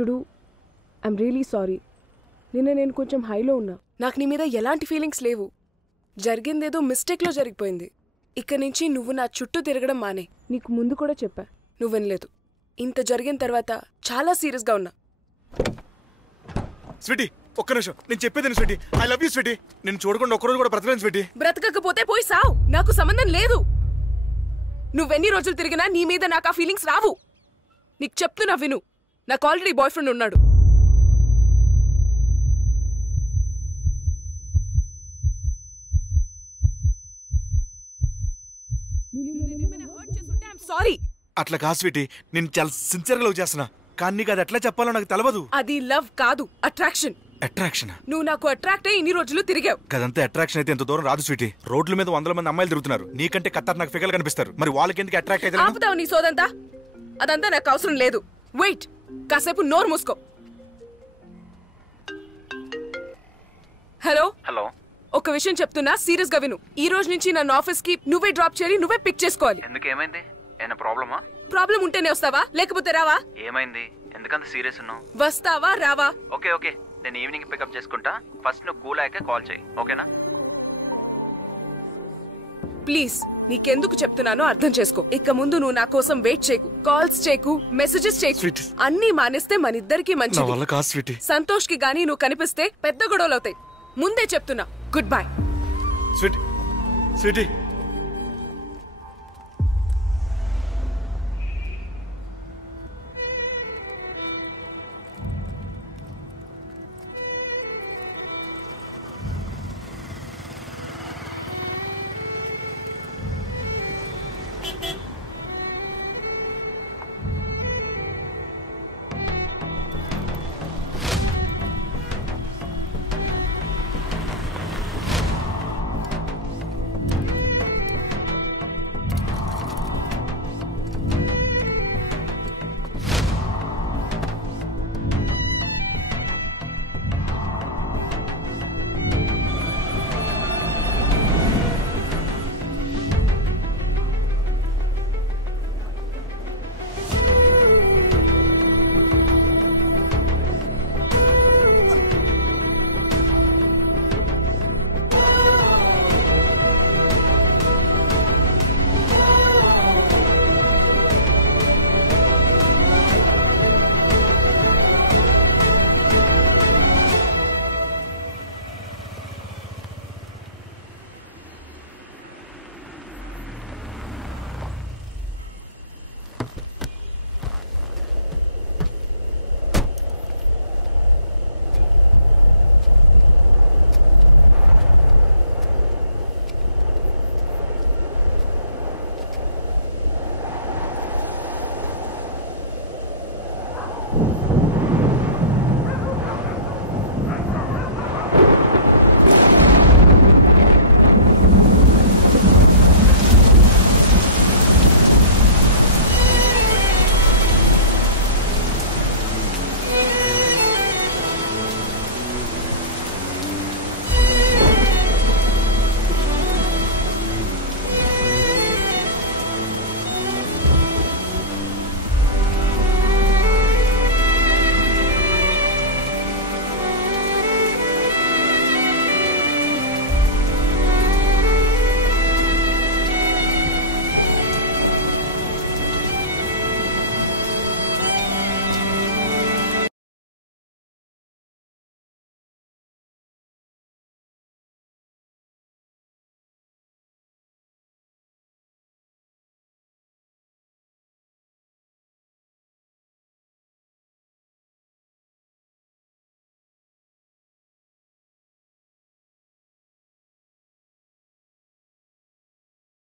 చూడు, I'm really sorry. నేను కొంచెం హైలో ఉన్నా. నాకు నీ మీద ఎలాంటి ఫీలింగ్స్ లేవు. జరిగిందేదో మిస్టేక్లో జరిగిపోయింది. ఇక్కడి నుంచి నువ్వు నా చుట్టూ తిరగడం మానే. నీకు ముందు కూడా చెప్పా. నువ్వు వినలేదు. ఇంత జరిగిన తర్వాత చాలా సీరియస్గా ఉన్నా. స్వీటీ, ఒక్క నిమిషం, నేను చెప్పేది sweetie. I love you sweetie. నేను చూడకుండా ఒక్కరోజు కూడా బ్రతకలేను స్వీటీ. బ్రతకకపోతే పోయి సావు, నాకు సంబంధం లేదు. నువ్వెన్ని రోజులు తిరిగినా నీ మీద నాకు ఆ ఫీలింగ్స్ రావు. నీకు చెప్తున్నా విను, నాకు ఆల్రెడీ బాయ్ ఫ్రెండ్ ఉన్నాడు. సారీ. అట్లా కాదు స్వీటీ, నేను చాలా సిన్సియర్గా లవ్ చేస్తున్నా. కానీ నీకు అది ఎట్లా చెప్పాలో నాకు తెలవదు. అది లవ్ కాదు, అట్రాక్షన్. అట్రాక్షన్? నువ్వు నాకు అట్రాక్ట్ అయ్యి ఇన్ని రోజులు తిరిగావు. కదంతా అట్రాక్షన్ అయితే ఎంత దూరం రాదు స్వీటీ. రోడ్ల మీద 100 మంది అమ్మాయిలు తిరుగుతున్నారు. నీకంటే నాకు ఫిగర్లు కనిపిస్తారు. మరి వాళ్ళకి ఎందుకు అట్రాక్ట్ అయితే? ఆపుతావు నీ సోదంతా? అదంతా నాకు అవసరం లేదు. వెయిట్, కాసేపు నోరు మూసుకో. హలో హలో, ఒక విషయం చెప్తున్నా, సీరియస్ గా విను. ఈ రోజు నుంచి నన్ను ఆఫీస్ కి నువ్వే డ్రాప్ చేయాలి, నువ్వే పిక్ చేసుకోవాలి. ఎందుకు? ఏమైంది? ఏమైనా ప్రాబ్లమా? ప్రాబ్లం ఉంటేనే వస్తావా, లేకపోతే రావా? ఏమైంది? ఎందుకంత సీరియస్ ఉన్నావు? వస్తావా రావా? ఓకే ఓకే, నేను ఈవినింగ్ పికప్ చేసుకుంటా. ఫస్ట్ నువ్వు కూల్ అయ్యాక కాల్ చేయి, ఓకేనా? ప్లీజ్, నీకెందుకు చెప్తున్నానో అర్థం చేసుకో. ఇక ముందు నువ్వు నా కోసం వెయిట్ చేయకు, కాల్స్ చేయకు, మెసేజెస్ చేయకు. అన్నీ మానేస్తే మన ఇద్దరికి మంచిది. సంతోష్ కి గానీ నువ్వు కనిపిస్తే పెద్ద గొడవలు అవుతాయి. ముందే చెప్తున్నా. Good bye. స్వీటీ.